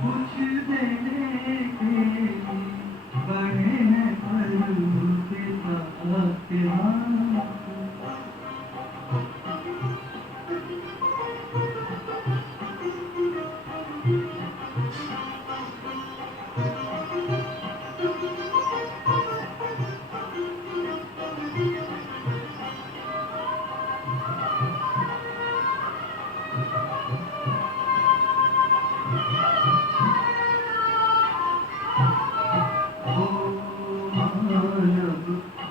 कुछ देने के बड़े हैं पर पिता के हाथ।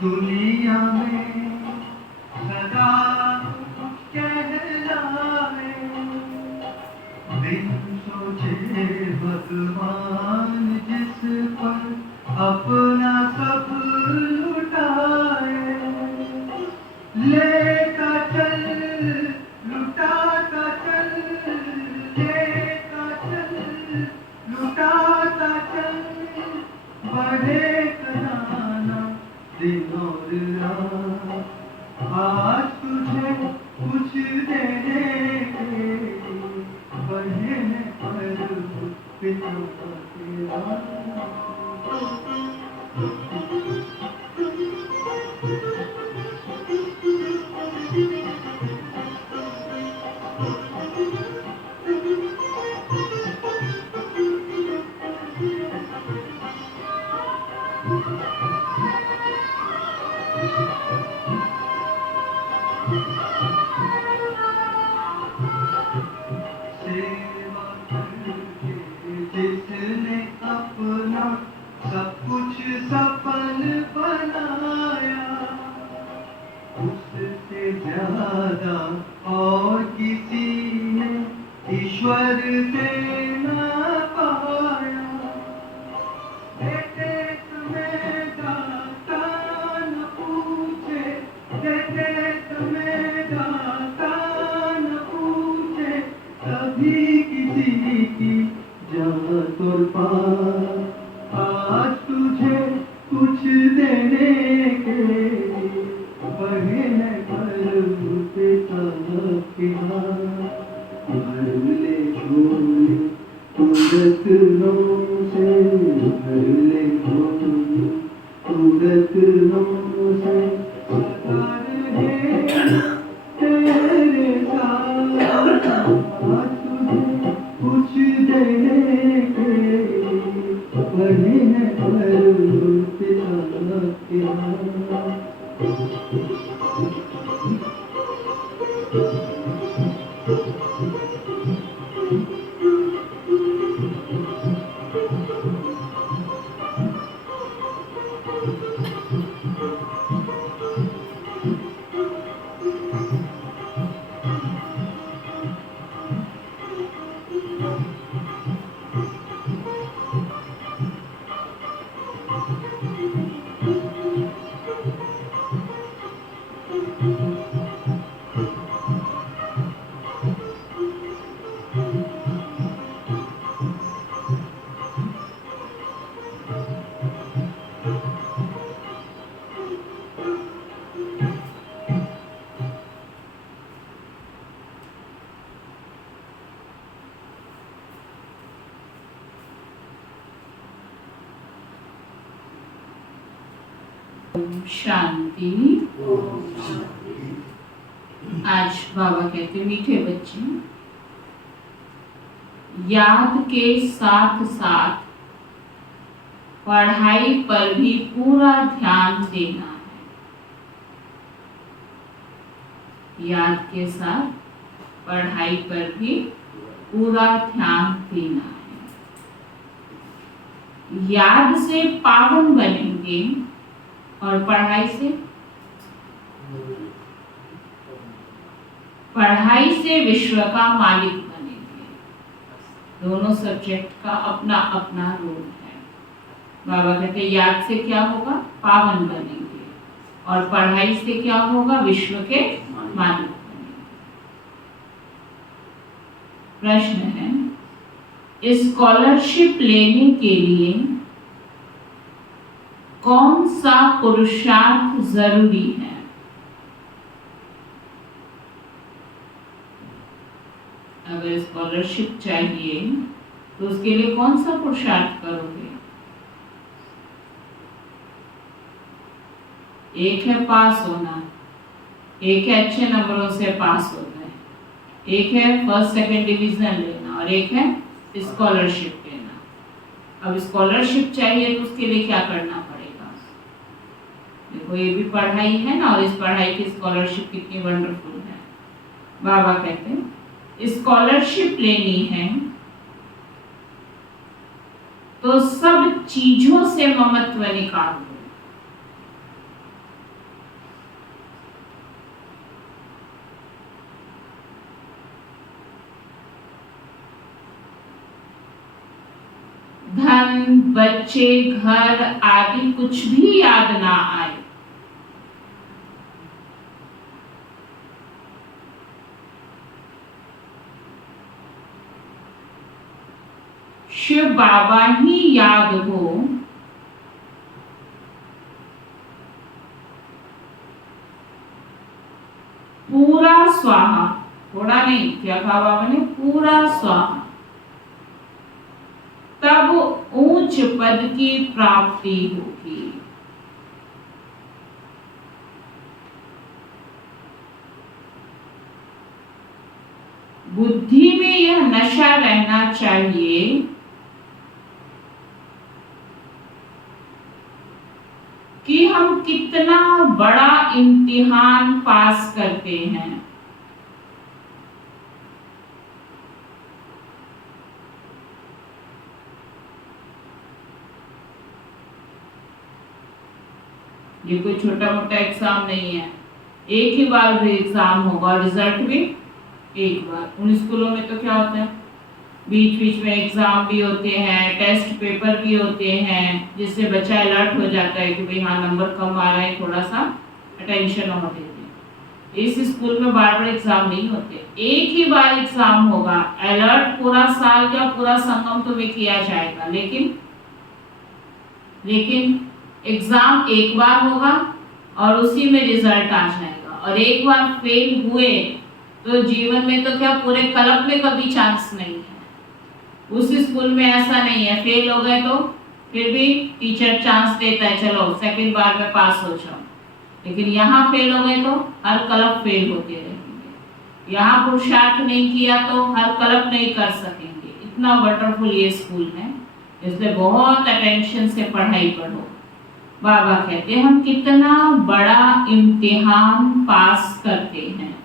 दुनिया में सदा कहलाए, बिन सोचे भगवान जिस पर अपना सब लुटाए। लेका चल लुटाता चल, लेका चल लुटाता चल, बढ़े खजाना दिन और रात। आज तुझे कुछ देने के बढ़े हैं पर पिता के हाथ। सेवा करके जिसने अपना सब कुछ सफल बनाया, उससे ज्यादा और किसी ने ईश्वर से न पाया। देते तुम्हें दाता न पूछे, देते तुम्हें दाता न पूछे, कभी किसी की जात और पात। आज तुझे कुछ देने के बढ़े हैं पर पिता के हाथ। भर ले झोली तुरत नो से, भर ले झोली तुरत नो से, सदा रहे तेरे साथ। आज तुझे कुछ देने के बढ़े हैं पर पिता के हाथ। शांति। आज बाबा कहते मीठे बच्चे, याद के साथ साथ पढ़ाई पर भी पूरा ध्यान देना है। याद के साथ पढ़ाई पर भी पूरा ध्यान देना है। याद से पावन बनेंगे और पढ़ाई से विश्व का मालिक बनेंगे। दोनों सब्जेक्ट का अपना अपना रोल है। बाबा कहते याद से क्या होगा, पावन बनेंगे, और पढ़ाई से क्या होगा, विश्व के मालिक बनेंगे। प्रश्न है, स्कॉलरशिप लेने के लिए कौन सा पुरुषार्थ जरूरी है? अगर स्कॉलरशिप चाहिए तो उसके लिए कौन सा पुरुषार्थ करोगे? एक है पास होना, एक है अच्छे नंबरों से पास होना है, एक है फर्स्ट सेकंड डिवीजन लेना और एक है स्कॉलरशिप लेना। अब स्कॉलरशिप चाहिए तो उसके लिए क्या करना पड़ेगा? देखो ये भी पढ़ाई है ना, और इस पढ़ाई की स्कॉलरशिप कितनी वंडरफुल है। बाबा कहते हैं स्कॉलरशिप लेनी है तो सब चीजों से ममत्व निकाल दो। धन, बच्चे, घर आदि कुछ भी याद ना आए, शिव बाबा ही याद हो, पूरा स्वाहा। थोड़ा नहीं, क्या कहा बाबा ने? पूरा स्वाहा। तब ऊंच पद की प्राप्ति होगी। बुद्धि में यह नशा रहना चाहिए कि हम कितना बड़ा इम्तिहान पास करते हैं। ये कोई छोटा मोटा एग्जाम नहीं है, एक ही बार एग्जाम होगा, रिजल्ट भी एक बार। उन स्कूलों में तो क्या होता है, बीच बीच में एग्जाम भी होते हैं, टेस्ट पेपर भी होते हैं, जिससे बच्चा अलर्ट हो जाता है कि भाई हाँ नंबर कम आ रहा है, थोड़ा सा अटेंशन और देते हैं। इस स्कूल में बार बार एग्जाम नहीं होते, एक ही बार एग्जाम होगा। अलर्ट पूरा साल का पूरा संगम तुम्हें किया जाएगा, लेकिन एग्जाम एक बार होगा और उसी में रिजल्ट आ जाएगा। और एक बार फेल हुए तो जीवन में तो क्या पूरे कल्प में कभी चांस नहीं है। उस स्कूल में ऐसा नहीं है, फेल हो गए तो फिर भी टीचर चांस देता है, चलो सेकंड बार में पास हो जाओ। लेकिन यहाँ फेल हो गए तो हर कल्प फेल होते रहेंगे। यहाँ पुरुषार्थ नहीं किया तो हर कल्प नहीं कर सकेंगे। इतना वंडरफुल ये स्कूल है, इसलिए बहुत अटेंशन से पढ़ाई पढ़ो। बाबा कहते हैं हम कितना बड़ा इम्तिहान पास करते हैं,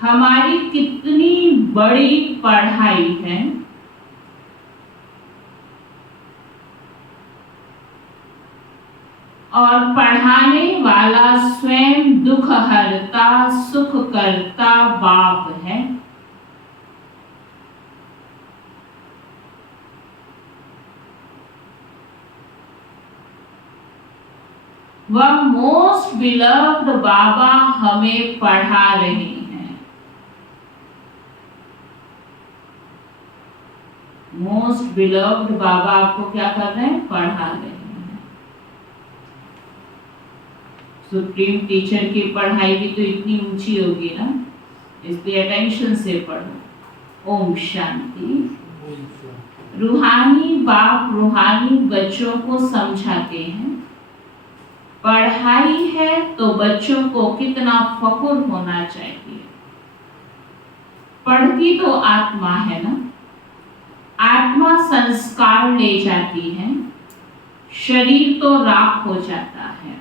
हमारी कितनी बड़ी पढ़ाई है। और पढ़ाने वाला स्वयं दुख हरता सुख करता बाप है। वह मोस्ट बिलव्ड बाबा हमें पढ़ा रहे हैं। मोस्ट बिलव्ड बाबा आपको क्या कर रहे हैं? पढ़ा रहे हैं। सुप्रीम टीचर की पढ़ाई भी तो इतनी ऊंची होगी ना, इसलिए अटेंशन से पढ़ो। ओम शांति। रूहानी बाप रूहानी बच्चों को समझाते हैं पढ़ाई है तो बच्चों को कितना फख्र होना चाहिए। पढ़ती तो आत्मा है ना, आत्मा संस्कार ले जाती है, शरीर तो राख हो जाता है।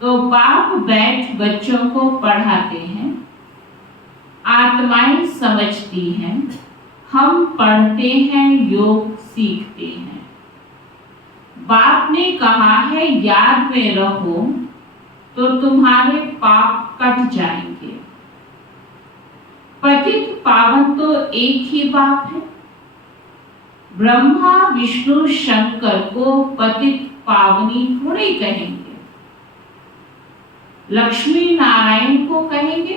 तो बाप बैठ बच्चों को पढ़ाते हैं, आत्माएं समझती हैं, हम पढ़ते हैं, योग सीखते हैं। बाप ने कहा है याद में रहो तो तुम्हारे पाप कट जाएंगे। पतित पावन तो एक ही बाप है। ब्रह्मा विष्णु शंकर को पतित पावनी थोड़े कहेंगे, लक्ष्मी नारायण को कहेंगे?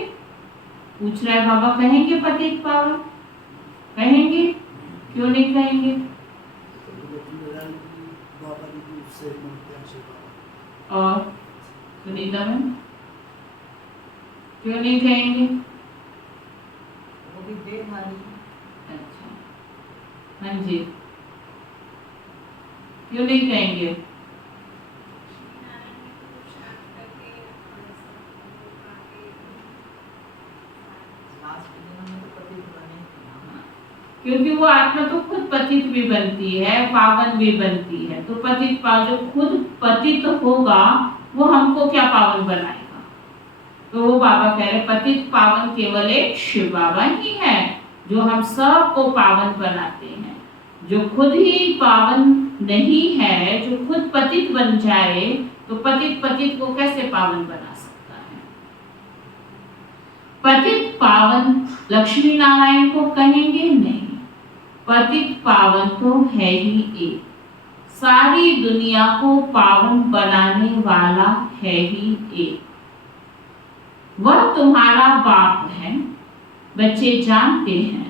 पूछ रहा है बाबा, कहेंगे पतित पावन? कहेंगे? क्यों नहीं कहेंगे? और सुनीता में क्यों नहीं कहेंगे? वो भी देहधारी। अच्छा, हाँ जी, क्यों नहीं कहेंगे? क्योंकि वो आत्मा तो खुद पतित भी बनती है, पावन भी बनती है। तो पतित पावन जो खुद पतित होगा वो हमको क्या पावन बनाएगा? तो वो बाबा कह रहे पतित पावन केवल एक शिव बाबा ही है जो हम सबको पावन बनाते हैं। जो खुद ही पावन नहीं है, जो खुद पतित बन जाए, तो पतित पतित को कैसे पावन बना सकता है? पतित पावन लक्ष्मी नारायण को कहेंगे? नहीं, पतित पावन तो है ही एक, सारी दुनिया को पावन बनाने वाला है ही एक। वह तुम्हारा बाप है, बच्चे जानते हैं।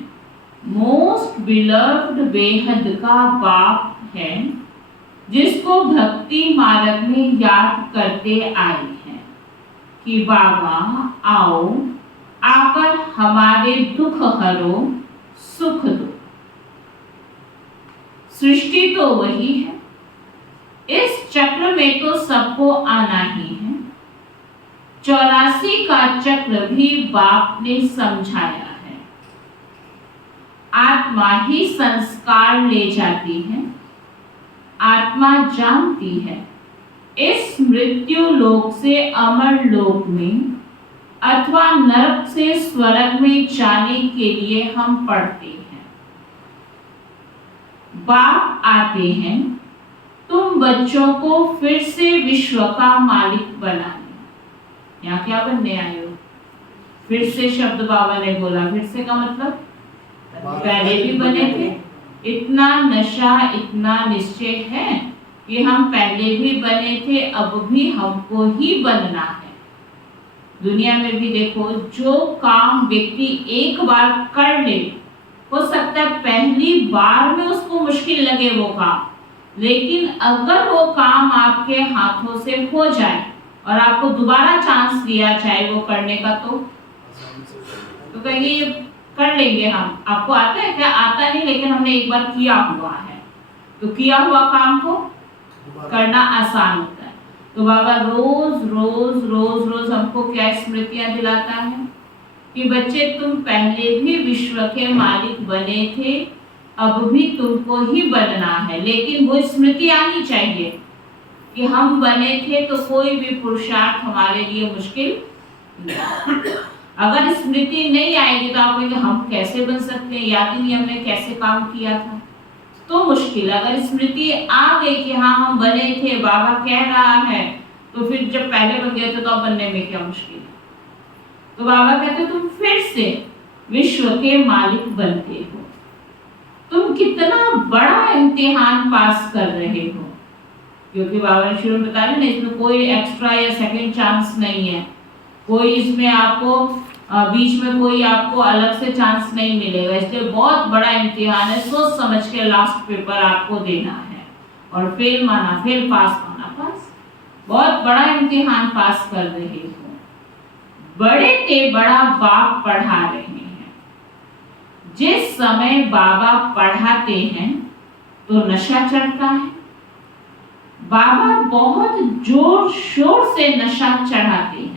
मोस्ट बिलव्ड बेहद का बाप है, जिसको भक्ति मार्ग में याद करते आए हैं कि बाबा आओ, आकर हमारे दुख हरो, सुख दो। सृष्टि तो वही है, इस चक्र में तो सबको आना ही है। 84 का चक्र भी बाप ने समझाया है। आत्मा ही संस्कार ले जाती है। आत्मा जानती है इस मृत्यु लोक से अमर लोक में अथवा नरक से स्वर्ग में जाने के लिए हम पढ़ते हैं। बाप आते हैं तुम बच्चों को फिर से विश्व का मालिक बनाने। यहाँ क्या बनने आए हो? फिर से शब्द बाबा ने बोला। फिर से का मतलब पहले भी बने थे। इतना नशा, इतना निश्चय है कि हम पहले भी बने थे, अब भी हमको ही बनना है। दुनिया में भी देखो, जो काम व्यक्ति एक बार कर ले, हो सकता है पहली बार में उसको मुश्किल लगे वो काम, लेकिन अगर वो काम आपके हाथों से हो जाए और आपको दोबारा चांस दिया जाए वो करने का, तो कहेंगे ये कर लेंगे हम। आपको आता है क्या? आता नहीं, लेकिन हमने एक बार किया हुआ है, तो किया हुआ काम को करना आसान होता है। तो बाबा रोज रोज रोज रोज हमको क्या स्मृतियां दिलाता है कि बच्चे तुम पहले भी विश्व के मालिक बने थे, अब भी तुमको ही बनना है। लेकिन वो स्मृति आनी चाहिए कि हम बने थे तो कोई भी पुरुषार्थ हमारे लिए मुश्किल नहीं। अगर स्मृति नहीं आएगी तो आप कहेंगे हम कैसे बन सकते हैं, याद ही नहीं हमने कैसे काम किया था, तो मुश्किल। अगर स्मृति आ गई कि हाँ हम बने थे, बाबा कह रहा है, तो फिर जब पहले बन गए थे तो अब बनने में क्या मुश्किल है। तो बाबा कहते तुम फिर से विश्व के मालिक बनते हो। तुम कितना बड़ा इम्तिहान पास कर रहे हो, क्योंकि बाबा ने शुरू में बता रहे ना, इसमें कोई एक्स्ट्रा या सेकंड चांस नहीं है। कोई इसमें आपको बीच में कोई आपको अलग से चांस नहीं मिलेगा। इसलिए बहुत बड़ा इम्तिहान है, सोच समझ के लास्ट पेपर आपको देना है, और फेल माना फेल, पास माना पास। बहुत बड़ा इम्तिहान पास कर रहे हो। बड़े ते बड़ा बाप पढ़ा रहे हैं। जिस समय बाबा पढ़ाते हैं तो नशा चढ़ता है। बाबा बहुत जोर शोर से नशा चढ़ाते हैं।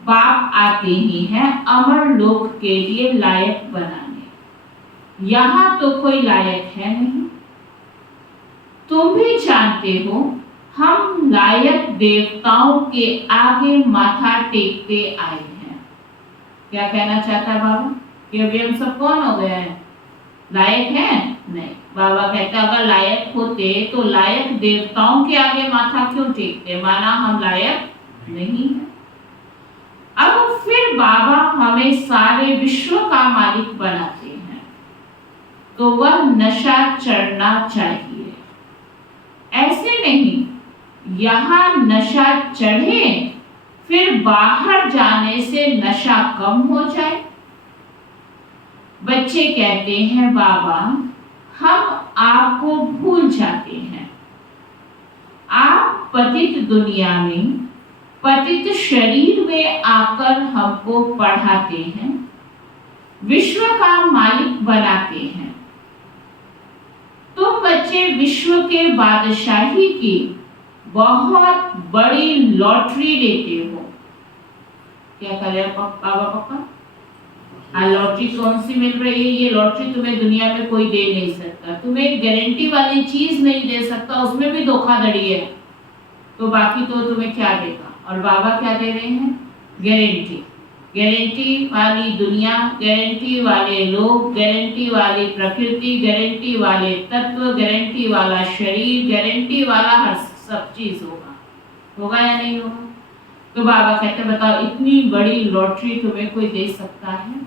बाप आते ही हैं अमर लोक के लिए लायक बनाने। यहाँ तो कोई लायक है नहीं। तुम भी जानते हो हम लायक देवताओं के आगे माथा टेकते आए हैं। क्या कहना चाहता है बाबा कि अभी हम सब कौन हो गए हैं? लायक हैं? नहीं। बाबा कहते अगर लायक होते तो लायक देवताओं के आगे माथा क्यों टेकते? माना हम लायक नहीं है। अब फिर बाबा हमें सारे विश्व का मालिक बनाते हैं, तो वह नशा चढ़ना चाहिए। ऐसे नहीं यहाँ नशा चढ़े फिर बाहर जाने से नशा कम हो जाए। बच्चे कहते हैं बाबा हम आपको भूल जाते हैं। आप पतित दुनिया में, पतित शरीर में आकर हमको पढ़ाते हैं, विश्व का मालिक बनाते हैं। बच्चे विश्व के बादशाही की बहुत बड़ी लॉटरी लेते हो। क्या कर रहे हो बाबा पापा? लॉटरी कौन सी मिल रही है? ये लॉटरी तुम्हें दुनिया में कोई दे नहीं सकता, तुम्हें गारंटी वाली चीज नहीं दे सकता, उसमें भी धोखाधड़ी है, तो बाकी तो तुम्हें क्या देगा? और बाबा क्या दे रहे हैं? गारंटी। गारंटी वाली दुनिया, गारंटी वाले लोग, गारंटी वाली प्रकृति, गारंटी वाले तत्व, गारंटी वाला शरीर, गारंटी वाला हर सब चीज होगा या नहीं होगा? तो बाबा कहते बताओ इतनी बड़ी लॉटरी तुम्हें कोई दे सकता है?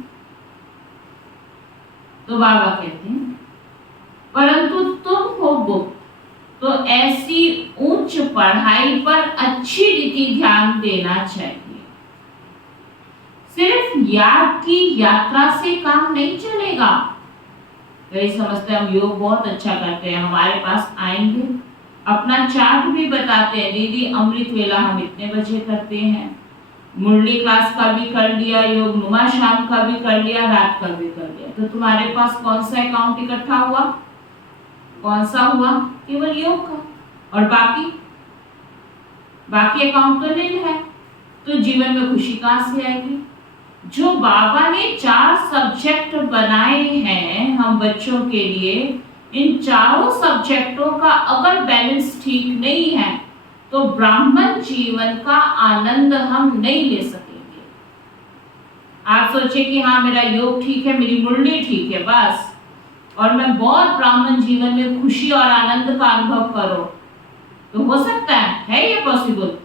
तो बाबा कहते हैं परंतु तुम हो गुप्त, तो ऐसी उच्च पढ़ाई पर अच्छी रीति ध्यान देना चाहिए। सिर्फ याद की यात्रा से काम नहीं चलेगा। कई समझते हम योग बहुत अच्छा करते हैं, हमारे पास आएंगे, अपना चार्ट भी बताते हैं, दीदी अमृत वेला हम इतने बजे करते हैं, मुरली क्लास का भी कर लिया, योग नुमा शाम का भी कर लिया, रात का भी कर लिया, तो तुम्हारे पास कौन सा अकाउंट इकट्ठा हुआ? कौन सा हुआ? केवल योग का। और बाकी अकाउंट तो नहीं है, तो जीवन में खुशी कहां से आएगी? जो बाबा ने 4 सब्जेक्ट बनाए हैं हम बच्चों के लिए, इन चारों सब्जेक्टों का अगर बैलेंस ठीक नहीं है तो ब्राह्मण जीवन का आनंद हम नहीं ले सकेंगे। आप सोचे कि हाँ मेरा योग ठीक है, मेरी मुरली ठीक है बस, और मैं बहुत ब्राह्मण जीवन में खुशी और आनंद का अनुभव करो, तो हो सकता है ये पॉसिबल?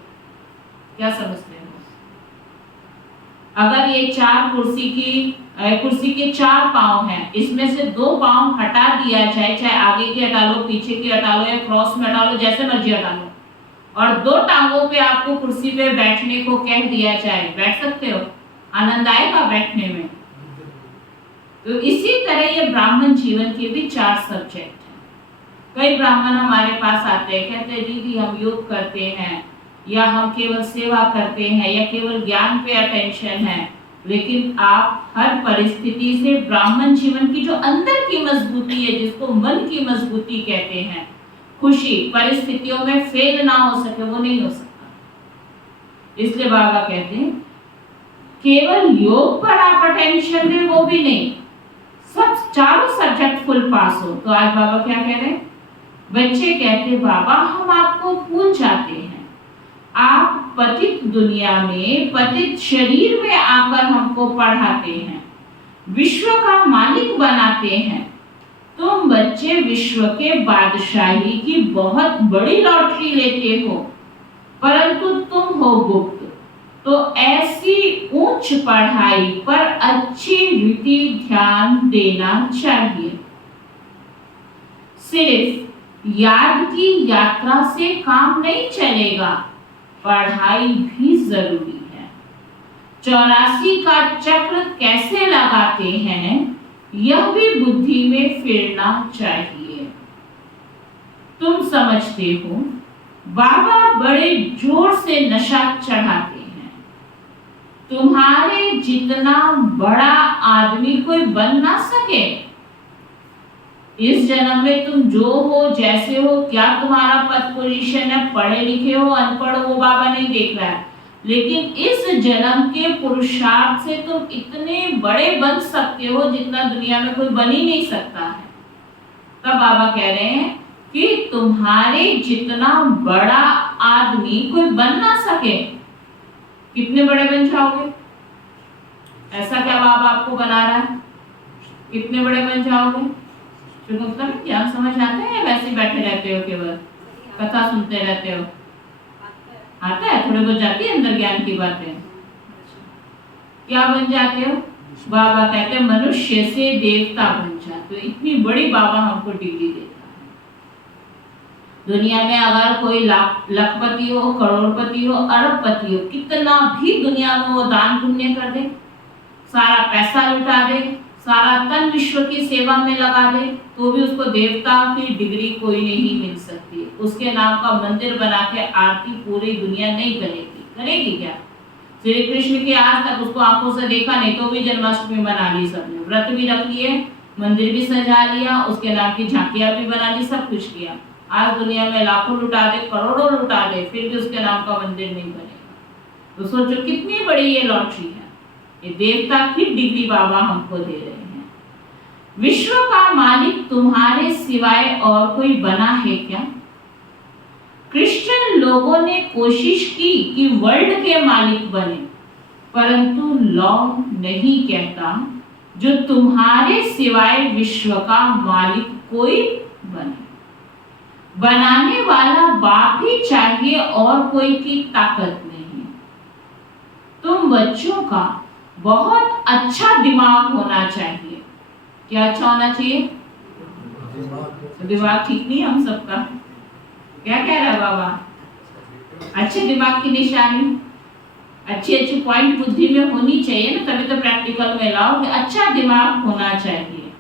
क्या समझते हैं? अगर ये 4 कुर्सी के 4 पांव हैं, इसमें से 2 पांव हटा दिया जाए, चाहे आगे की हटा लो, पीछे की हटा लो, या क्रॉस में हटा लो, जैसे मर्जी हटा लो, और 2 टांगों पे आपको कुर्सी पे बैठने को कह दिया जाए, बैठ सकते हो? आनंद आएगा बैठने में? तो इसी तरह ये ब्राह्मण जीवन के भी 4 सब्जेक्ट हैं। कई ब्राह्मण हमारे पास आते हैं, कहते हैं दीदी हम योग करते हैं, या हम केवल सेवा करते हैं, या केवल ज्ञान पे अटेंशन है, लेकिन आप हर परिस्थिति से ब्राह्मण जीवन की जो अंदर की मजबूती है, जिसको मन की मजबूती कहते हैं, खुशी, परिस्थितियों में फेल ना हो सके, वो नहीं हो सकता। इसलिए बाबा कहते हैं केवल योग पर आप अटेंशन दें, वो भी नहीं, सब 4 सब्जेक्ट फुल पास हो। तो आज बाबा क्या कह रहे हैं? बच्चे कहते बाबा हम आपको भूल जाते हैं, आप पतित दुनिया में, पतित शरीर में आकर हमको पढ़ाते हैं, विश्व का मालिक बनाते हैं, तुम बच्चे विश्व के बादशाही की बहुत बड़ी लॉटरी लेते हो, परंतु तुम हो गुप्त, तो ऐसी उच्च पढ़ाई पर अच्छी रीति ध्यान देना चाहिए। सिर्फ याद की यात्रा से काम नहीं चलेगा, पढ़ाई भी जरूरी है। 84 का चक्र कैसे लगाते हैं, यह भी बुद्धि में फिरना चाहिए। तुम समझते हो बाबा बड़े जोर से नशा चढ़ाते हैं, तुम्हारे जितना बड़ा आदमी कोई बन ना सके। इस जन्म में तुम जो हो, जैसे हो, क्या तुम्हारा पद पोजीशन है, पढ़े लिखे हो अनपढ़ हो, वो बाबा नहीं देख रहा है, लेकिन इस जन्म के पुरुषार्थ से तुम इतने बड़े बन सकते हो जितना दुनिया में कोई बन ही नहीं सकता है। तब बाबा कह रहे हैं कि तुम्हारे जितना बड़ा आदमी कोई बन ना सके। कितने बड़े बन जाओगे? ऐसा क्या बाबा आपको बना रहा है? कितने बड़े बन जाओगे? मतलब क्या समझ आता है या वैसे बैठे रहते हो, केवल कथा सुनते रहते हो? आता है, थोड़े बहुत जाती है अंदर ज्ञान की बातें। क्या बन जाते हो? बाबा कहते हैं मनुष्य से देवता बन जाते हो। इतनी बड़ी बाबा हमको डिग्री देता है। दुनिया में अगर कोई लखपति हो, करोड़पति हो, अरबपति हो, कितना भी दुनिया में वो दान पुण्य कर दे, सारा पैसा लुटा दे, सारा तन विश्व की सेवा में लगा दे, तो भी उसको देवता की डिग्री कोई नहीं मिल सकती। उसके नाम का मंदिर बना के आरती पूरी दुनिया नहीं करेगी। करेगी क्या? श्री कृष्ण के आज तक उसको आंखों से देखा नहीं, तो भी जन्माष्टमी मना ली सबने, व्रत भी रख लिए, मंदिर भी सजा लिया, उसके नाम की झांकियां भी बना ली, सब कुछ किया। आज दुनिया में लाखों लुटा दे, करोड़ों लुटा दे, फिर भी उसके नाम का मंदिर नहीं बनेगा। तो सोचो कितनी बड़ी ये लॉटरी है। ये देवता की डिग्री बाबा हमको दे रहे हैं। विश्व का मालिक तुम्हारे सिवाय और कोई बना है क्या? क्रिश्चियन लोगों ने कोशिश की कि वर्ल्ड के मालिक बने, परंतु लॉ नहीं कहता जो तुम्हारे सिवाय विश्व का मालिक कोई बने। बनाने वाला बाप ही चाहिए और कोई की ताकत नहीं। तुम बच्चों का बहुत अच्छा दिमाग होना चाहिए। क्या अच्छा होना चाहिए? दिमाग ठीक नहीं हम सबका। क्या कह रहा है बाबा? अच्छे दिमाग की निशानी अच्छे अच्छे पॉइंट बुद्धि में होनी चाहिए ना, तभी तो प्रैक्टिकल में लाओगे। अच्छा दिमाग होना चाहिए।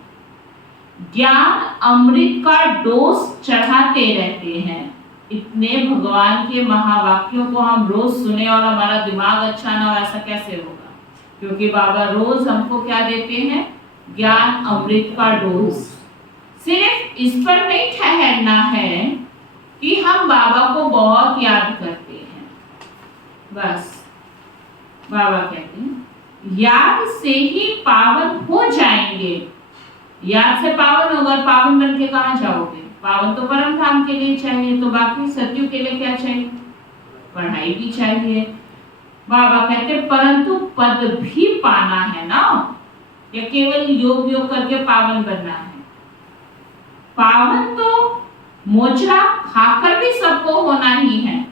ज्ञान अमृत का डोज चढ़ाते रहते हैं। इतने भगवान के महावाक्यों को हम रोज सुने और हमारा दिमाग अच्छा ना हो, ऐसा कैसे होगा? क्योंकि बाबा रोज हमको क्या देते हैं? ज्ञान अमृत का डोज। सिर्फ इस पर नहीं ठहरना है कि हम बाबा को बहुत याद करते हैं, बस बाबा कहते हैं याद से ही पावन हो जाएंगे। याद से पावन होगा, पावन बन के कहाँ जाओगे? पावन तो परम धाम के लिए चाहिए, तो बाकी सत्युग के लिए क्या चाहिए? पढ़ाई भी चाहिए। बाबा कहते परंतु पद भी पाना है ना, या केवल योग योग करके पावन बनना है? पावन तो मोचरा खाकर भी सबको होना ही है।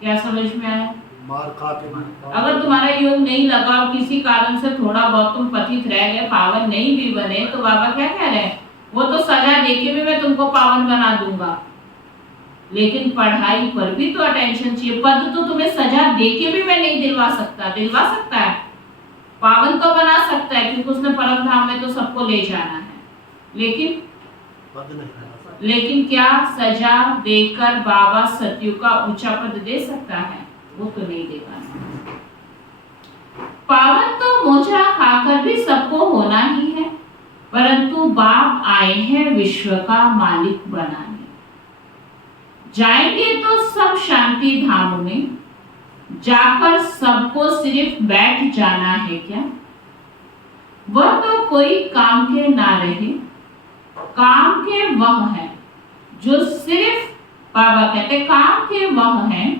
क्या समझ में आया? मार खा के अगर तुम्हारा योग नहीं लगा और किसी कारण से थोड़ा बहुत तुम पतित रह गए, पावन नहीं भी बने, तो बाबा क्या कह रहे हैं? वो तो सजा देके भी मैं तुमको पावन बना दूंगा, लेकिन पढ़ाई पर भी तो अटेंशन चाहिए। पद तो तुम्हें सजा देके भी मैं नहीं दिलवा सकता। दिलवा सकता है, पावन तो बना सकता है, क्योंकि उसने परम धाम में तो सबको ले जाना है, लेकिन क्या सजा देकर बाबा सत्युग का ऊंचा पद दे सकता है? वो तो नहीं देगा। पावन तो मोचरा खाकर भी सबको होना ही है, परंतु बाप आए हैं विश्व का मालिक बनाने। जाएंगे तो सब शांति धाम में, जाकर सबको सिर्फ बैठ जाना है क्या? वह तो कोई काम के ना रहे, काम के वह है जो सिर्फ, बाबा कहते काम के वह हैं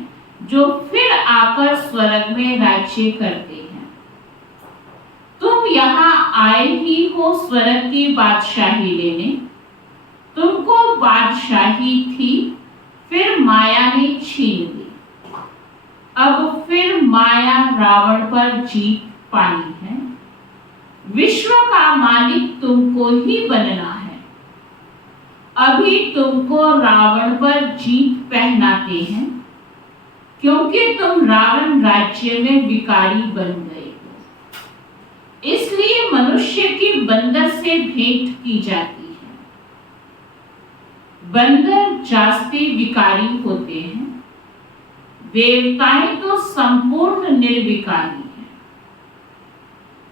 जो फिर आकर स्वर्ग में राज्य करते हैं। तुम यहाँ आए ही हो स्वर्ग की बादशाही लेने। तुमको बादशाही थी, फिर माया ने छीन ली। अब फिर माया रावण पर जीत पानी है। विश्व का मालिक तुमको ही बनना है। अभी तुमको रावण पर जीत पहनाते हैं, क्योंकि तुम रावण राज्य में विकारी बन गए हो। इसलिए मनुष्य की बंदर से भेंट की जाती है। बंदर जास्ती विकारी होते हैं, देवताएं तो संपूर्ण निर्विकारी हैं।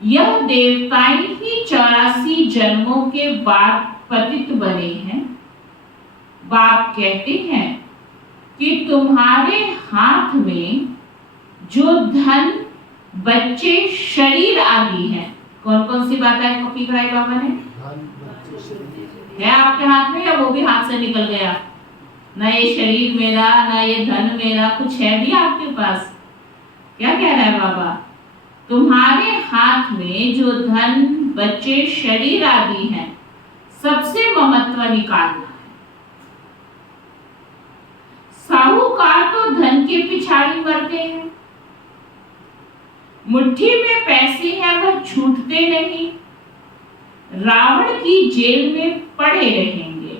यह देवताएं ही 84 जन्मों के बाद पतित बने हैं। बाप कहते हैं कि तुम्हारे हाथ में जो धन, बच्चे, शरीर आदि है, कौन कौन सी बात है कॉपी कराई बाबा ने? है आपके हाथ में, या वो भी हाथ से निकल गया? ना ये शरीर मेरा, ना ये धन मेरा, कुछ है भी आपके पास? क्या कह रहा है बाबा? तुम्हारे हाथ में जो धन, बच्चे, शरीर आदि है, सबसे महत्व निकालना है। साहूकार तो धन के पिछाड़ी मरते हैं। मुट्ठी में पैसे हैं, वह छूटते नहीं। रावण की जेल में पड़े रहेंगे।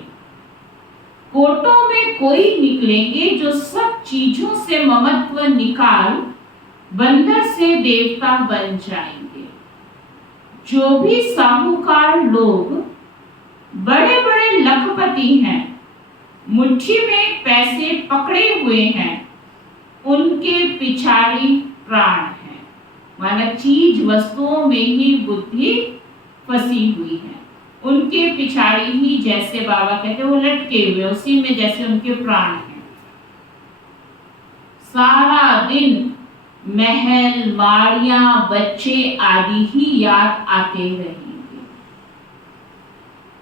कोटों में कोई निकलेंगे जो सब चीजों से ममत्व निकाल बंदर से देवता बन जाएंगे। जो भी साहूकार लोग बड़े बड़े लखपति हैं, मुट्ठी में पैसे पकड़े हुए हैं, उनके पिछाड़ी प्राण है। माना चीज वस्तुओं में ही बुद्धि फंसी हुई है। उनके पिछाड़ी ही जैसे बाबा कहते वो लटके हुए, उसी में जैसे उनके प्राण हैं। सारा दिन महल, माड़ियां, बच्चे आदि ही याद आते रहेंगे।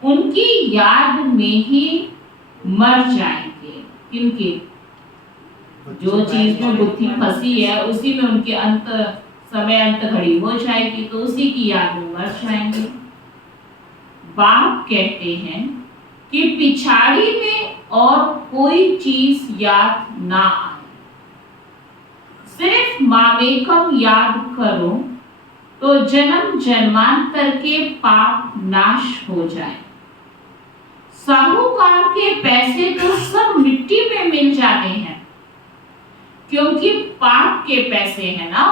उनकी याद में ही मर जाएंगे। किनके? जो चीज में बुद्धि फंसी है उसी में उनके अंत समय अंत घड़ी हो जाएगी, तो उसी की याद में मर जाएंगे। बाप कहते हैं कि पिछाड़ी में और कोई चीज याद ना आए, सिर्फ मामेकम याद करो तो जन्म जन्मांतर के पाप नाश हो जाए। साहूकार के पैसे तो सब मिट्टी में मिल जाने हैं, क्योंकि पाप के पैसे हैं ना।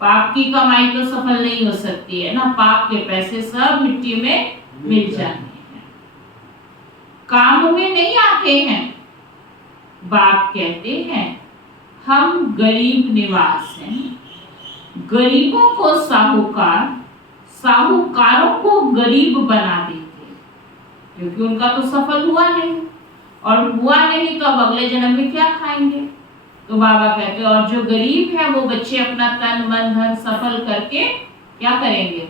पाप की कमाई तो सफल नहीं हो सकती है ना, पाप के पैसे सब मिट्टी में मिल जाते हैं, काम में नहीं आते हैं। बाप कहते हैं हम गरीब निवास हैं, गरीबों को साहूकार, साहूकारों को गरीब बना देंगे, क्योंकि उनका तो सफल हुआ नहीं, और हुआ नहीं तो अब अगले जन्म में क्या खाएंगे। तो बाबा कहते हैं और जो गरीब है वो बच्चे अपना तन मन धन सफल करके क्या करेंगे?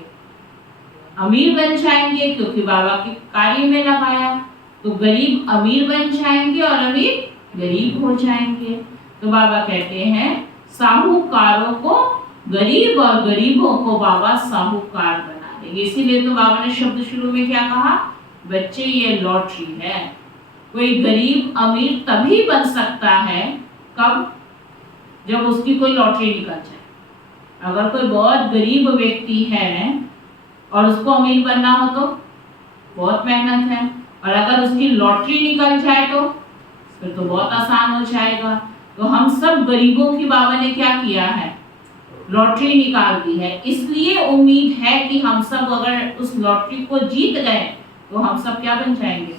अमीर बन जाएंगे, क्योंकि बाबा के कार्य में लगाया। तो गरीब अमीर बन जाएंगे और अमीर गरीब हो जाएंगे। तो बाबा कहते हैं साहूकारों को गरीब और गरीबों को बाबा साहूकार बना देंगे। इसीलिए तो बाबा ने शब्द शुरू में क्या कहा? बच्चे ये लॉटरी है। कोई गरीब अमीर तभी बन सकता है कब? जब उसकी कोई लॉटरी निकल जाए। अगर कोई बहुत गरीब व्यक्ति है और उसको अमीर बनना हो तो बहुत मेहनत है, और अगर उसकी लॉटरी निकल जाए तो फिर तो बहुत आसान हो जाएगा। तो हम सब गरीबों की बाबा ने क्या किया है? लॉटरी निकाल दी है। इसलिए उम्मीद है कि हम सब अगर उस लॉटरी को जीत गए तो हम सब क्या बन जाएंगे?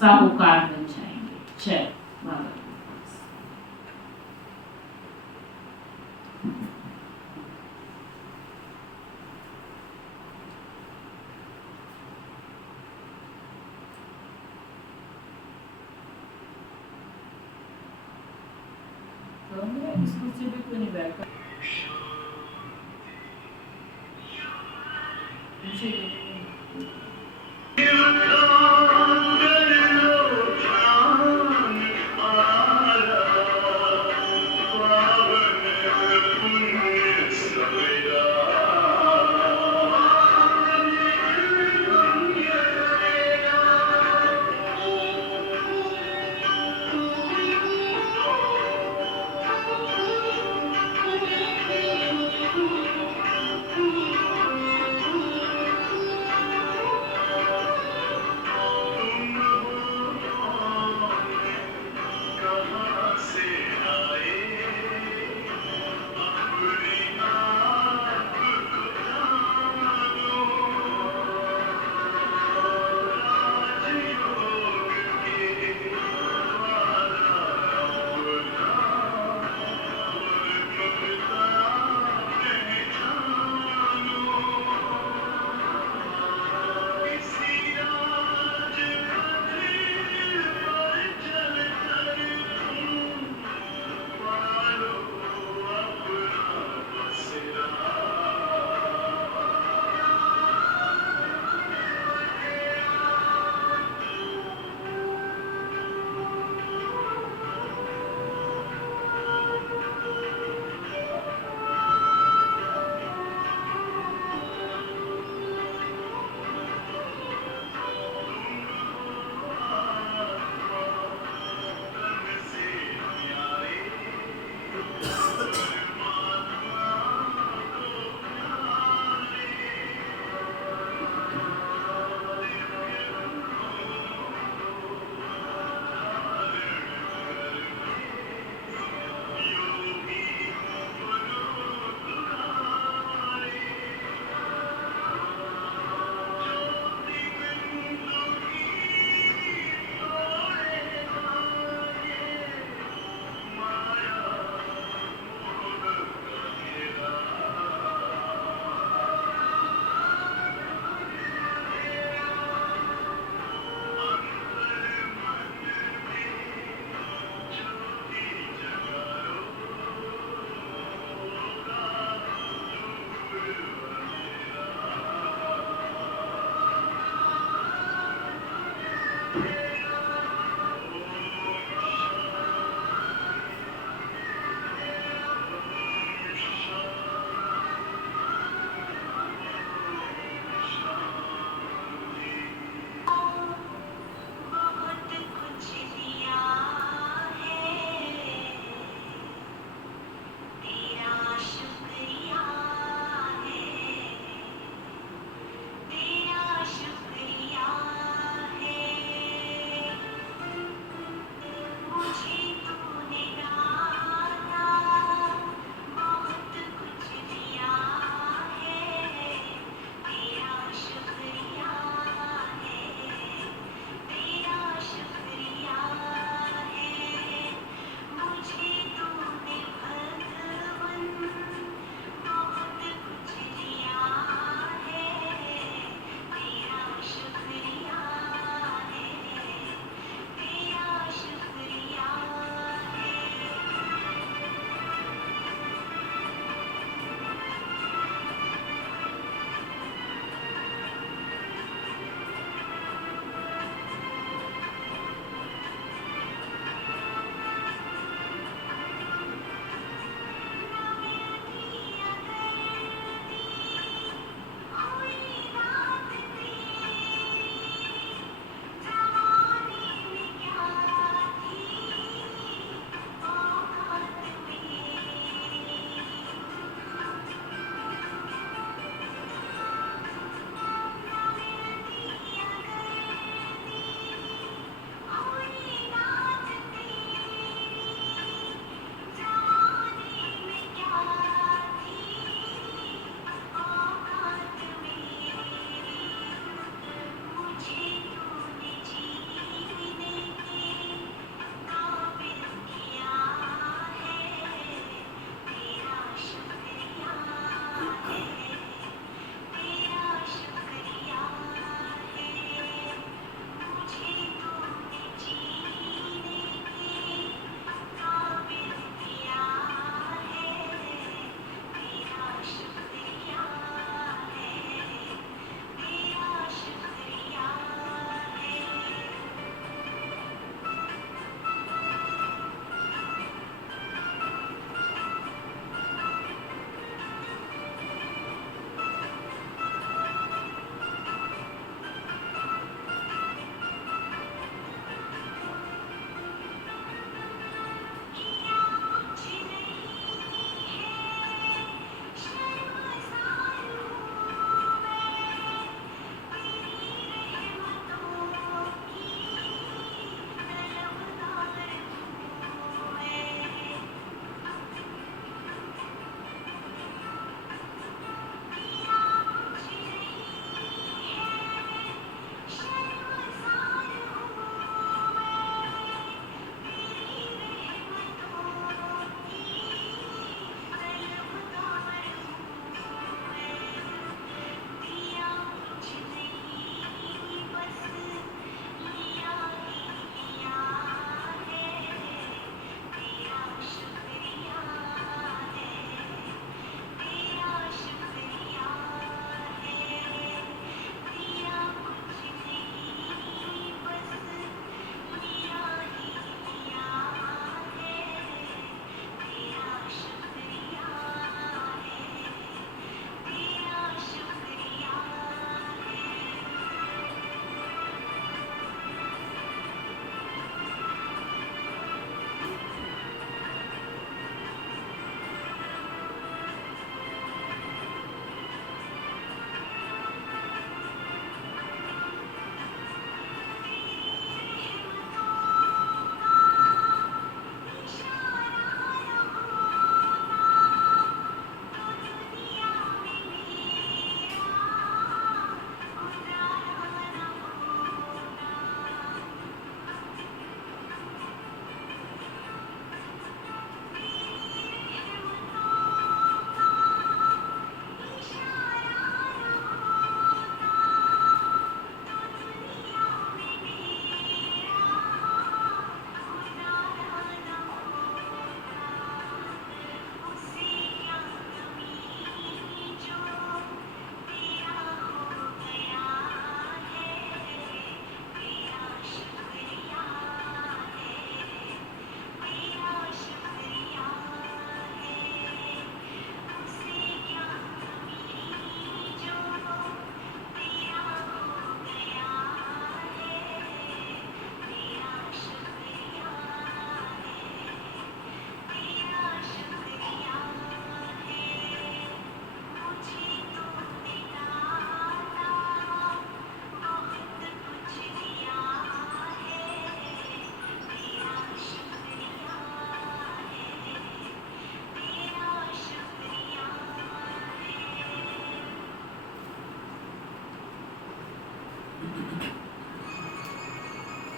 साहूकार बन जाएंगे। चल बाबा इसको से भी कोई नहीं बैठा। बहुत कुछ दिया है, तेरा शुक्रिया है, तेरा शुक्रिया है।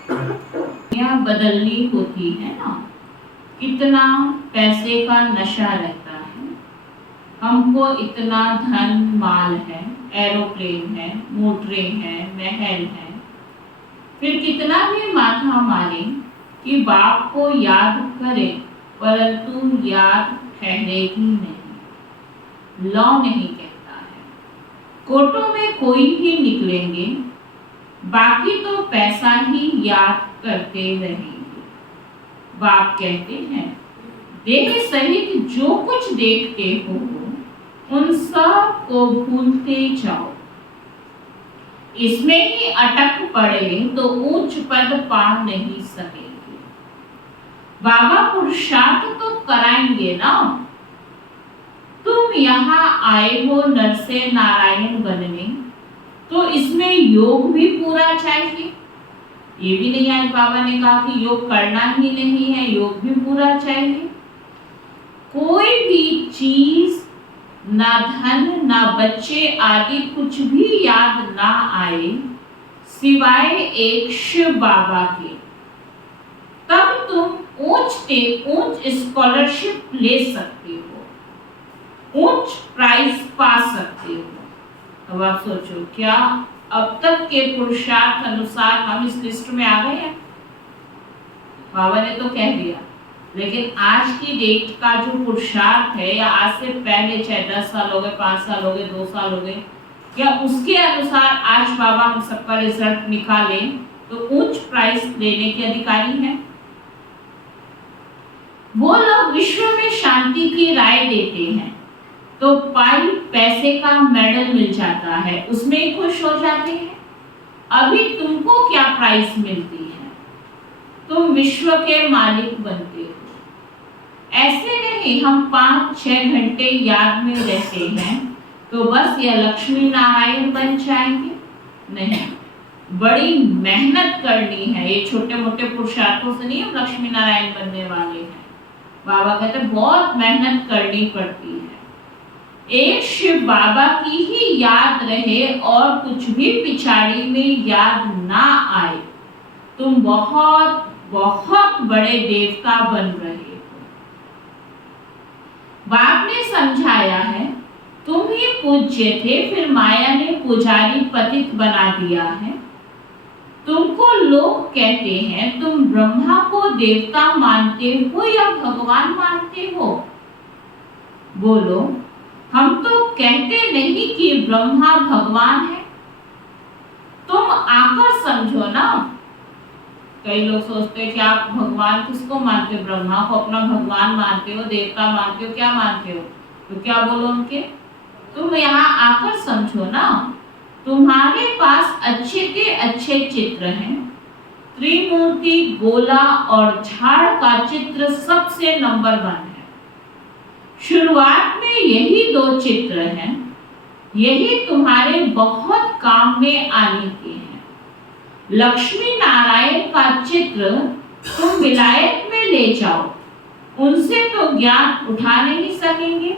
दुनिया बदलनी होती है ना, कितना पैसे का नशा रहता है, हमको इतना धन माल है, एरोप्लेन है, मोटरें हैं, महल है, फिर कितना भी माथा मारे कि बाप को याद करे, परंतु याद ठहरेगी नहीं। लॉ नहीं कहता है। कोर्टों में कोई भी निकलेंगे, बाकी तो पैसा ही याद करते रहेंगे। बाप कहते हैं देह सहित जो कुछ देखते हो उन सब को भूलते जाओ। इसमें ही अटक पड़े तो ऊंच पद पा नहीं सकेंगे। बाबा पुरुषार्थ तो कराएंगे ना। तुम यहाँ आए हो नर से नारायण बनने, तो इसमें योग भी पूरा चाहिए। ये भी नहीं आज बाबा ने कहा कि योग करना ही नहीं है, योग भी पूरा चाहिए। कोई भी चीज, ना धन ना बच्चे आदि कुछ भी याद ना आए सिवाय एक शिव बाबा के, तब तुम ऊंच स्कॉलरशिप ले सकते हो, ऊंच प्राइज पा सकते हो। अब आप सोचो, क्या अब तक के पुरुषार्थ अनुसार हम इस लिस्ट में आ गए हैं? बाबा ने तो कह दिया, लेकिन आज की डेट का जो पुरुषार्थ है, या आज से पहले चाहे 10 साल हो गए, 5 साल हो गए, 2 साल हो गए, क्या उसके अनुसार आज बाबा हम सबका रिजल्ट निकालें तो उच्च प्राइज लेने के अधिकारी हैं? वो लोग विश्व में शांति की राय देते हैं तो पाई पैसे का मेडल मिल जाता है, उसमें खुश हो जाते हैं। अभी तुमको क्या प्राइज मिलती है? तुम विश्व के मालिक बनते हो। ऐसे नहीं हम 5-6 घंटे याद में रहते हैं तो बस ये लक्ष्मी नारायण बन जाएंगे। नहीं, बड़ी मेहनत करनी है। ये छोटे मोटे पुरुषार्थों से नहीं हम लक्ष्मी नारायण बनने वाले हैं। बाबा कहते बहुत मेहनत करनी पड़ती है। एक शिव बाबा की ही याद रहे और कुछ भी पिछाड़ी में याद ना आए, तुम बहुत बहुत बड़े देवता बन रहे हो। बाप ने समझाया है, तुम ही पूज्य थे, फिर माया ने पुजारी पतित बना दिया है। तुमको लोग कहते हैं तुम ब्रह्मा को देवता मानते हो या भगवान मानते हो? बोलो, हम तो कहते नहीं कि ब्रह्मा भगवान है। तुम आकर समझो ना। कई लोग सोचते हैं कि आप भगवान किसको मानते हो? ब्रह्मा को अपना भगवान मानते हो, देवता मानते हो, क्या मानते हो? तो क्या बोलो उनके? तुम यहाँ आकर समझो ना। तुम्हारे पास अच्छे के अच्छे चित्र हैं। त्रिमूर्ति, गोला और झाड़ का चित्र सबसे नंबर 1 है। शुरुआत में यही 2 चित्र हैं। यही तुम्हारे बहुत काम में आने के हैं। लक्ष्मी नारायण का चित्र तुम विलायत में ले जाओ, उनसे तो ज्ञान उठा नहीं सकेंगे।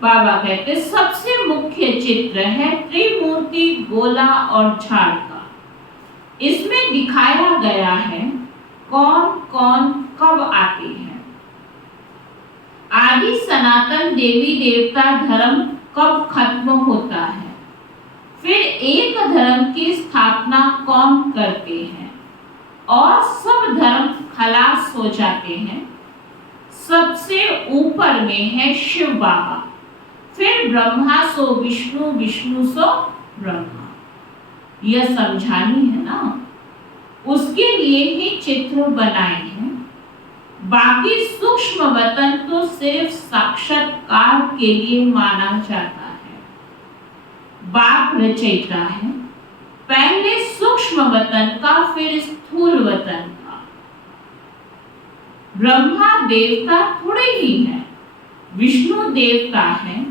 बाबा कहते सबसे मुख्य चित्र है त्रिमूर्ति, गोला और झाड़ का। इसमें दिखाया गया है कौन कौन कब आते हैं, आदि सनातन देवी देवता धर्म कब खत्म होता है, फिर एक धर्म की स्थापना कौन करते हैं और सब धर्म खलास हो जाते हैं। सबसे ऊपर में है शिव बाबा, फिर ब्रह्मा सो विष्णु, विष्णु सो ब्रह्मा। यह समझानी है ना, उसके लिए ही चित्र बनाए हैं। बाकी सूक्ष्म वतन तो सिर्फ साक्षात्कार के लिए माना जाता है। बाप रचयिता है, पहले सूक्ष्म वतन का, फिर स्थूल वतन का। ब्रह्मा देवता थोड़े ही है, विष्णु देवता है।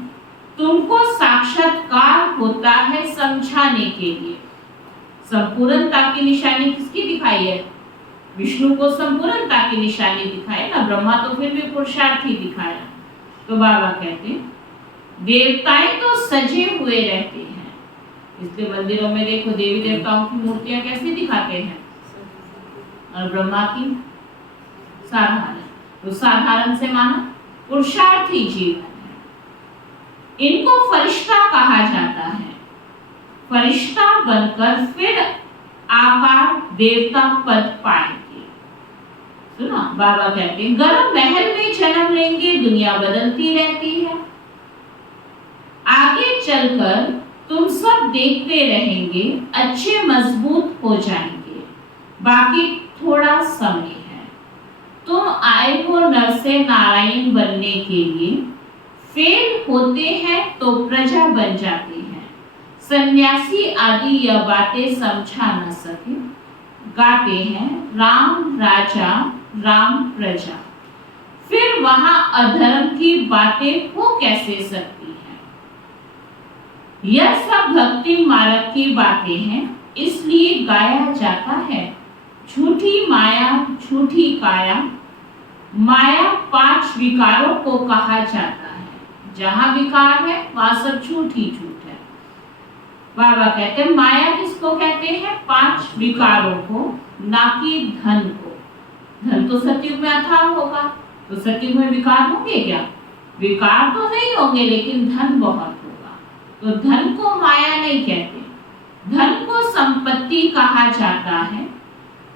तुमको साक्षात्कार होता है समझाने के लिए। संपूर्णता की निशानी किसकी दिखाई है? विष्णु को संपूर्णता की निशानी दिखाई ना, ब्रह्मा तो फिर भी पुरुषार्थ ही दिखाया। तो बाबा कहते देवताएं तो सजे हुए रहते हैं, इसलिए मंदिरों में देखो देवी देवताओं की मूर्तियां कैसे दिखाते हैं, और ब्रह्मा की साधारण। तो साधारण से माना पुरुषार्थी जीवन है। इनको फरिश्ता कहा जाता है। फरिश्ता बनकर फिर आकार देवता पद पाएंगे। सुना, बाबा कहते हैं गर्म महल में जन्म लेंगे, दुनिया बदलती रहती है। आगे चलकर तुम सब देखते रहेंगे, अच्छे मजबूत हो जाएंगे। बाकी थोड़ा समय है। तुम आए हो नर से नारायण बनने के लिए, फेल होते हैं तो प्रजा बन जाती है। सन्यासी आदि यह बातें समझा न सके, गाते हैं राम राजा राम प्रजा। फिर वहां अधर्म की बातें हो कैसे सकती हैं? यह सब भक्ति मार्ग की बातें हैं, इसलिए गाया जाता है। झूठी माया झूठी काया, माया 5 विकारों को कहा जाता है। जहां विकार है वहां सब झूठ ही झूठ है। बाबा कहते हैं माया किसको कहते हैं? 5 विकारों को, ना कि धन को। धन तो सतयुग में अथाह होगा, तो सतयुग में विकार होंगे क्या? विकार तो नहीं होंगे, लेकिन धन बहुत होगा। तो धन को माया नहीं कहते, धन को संपत्ति कहा जाता है।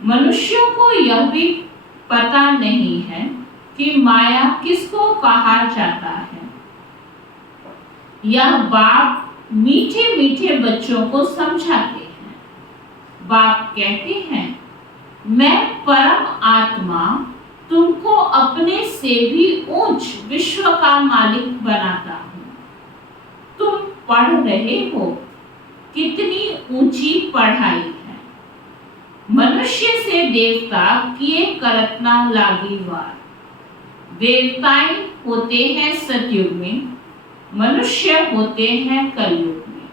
मनुष्यों को यह भी पता नहीं है कि माया किसको कहा जाता है। यह बाप मीठे मीठे बच्चों को समझाते हैं। बाप कहते हैं मैं परम आत्मा तुमको अपने से भी ऊंच विश्व का मालिक बनाता हूँ। तुम पढ़ रहे हो, कितनी ऊंची पढ़ाई है। मनुष्य से देवता किए करत ना लागी वार। देवताएं होते हैं सतयुग में, मनुष्य होते हैं कलयुग में।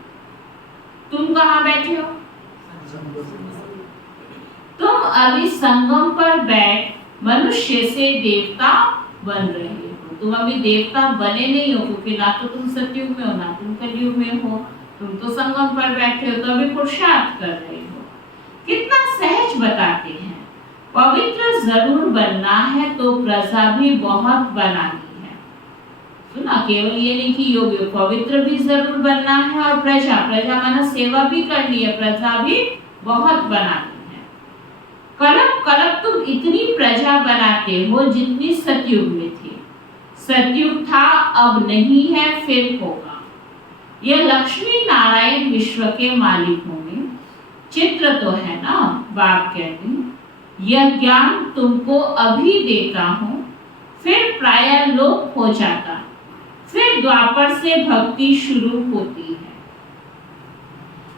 तुम कहाँ बैठे हो? तुम अभी संगम पर बैठ मनुष्य से देवता बन रहे हो। तुम अभी देवता बने नहीं हो, क्योंकि ना तो तुम सतयुग में हो ना तुम कलयुग में हो। तुम तो संगम पर बैठे हो, तो अभी पुरुषार्थ कर रहे हो। कितना सहज बताते हैं। पवित्र जरूर बनना है तो प्रजा भी बहुत बनानी है। सुना, केवल ये नहीं कि योग्य, पवित्र भी जरूर बनना है और प्रजा माना सेवा भी करनी है, प्रजा भी बहुत बनानी है। कलप कलप तुम इतनी प्रजा बनाते हो जितनी सतयुग में थी। सतयुग था, अब नहीं है, फिर होगा। यह लक्ष्मी नारायण विश्व के मालिक होंगे। चित्र तो है ना, बाप कहते हैं यह ज्ञान तुमको अभी देता हूँ, फिर प्राय लोप हो जाता, फिर द्वापर से भक्ति शुरू होती है।